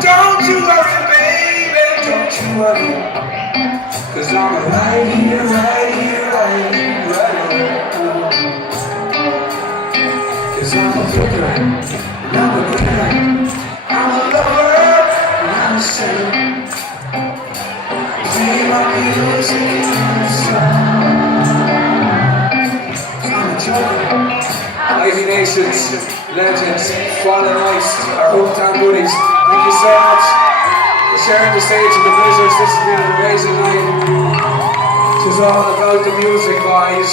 Don't you worry, baby, don't you worry, 'cause I'm right here, right here, right here, right here. 'Cause I'm a flicker, and I'm a grinner, I'm a lover, and I'm a sinner. Play my music in the sun. I'm a joker. Ivy Nations, legends, Fallen Ice, our hometown goodies. Thank you so much for sharing the stage with the Blizzards. This has been an amazing night. It was all about the music, guys.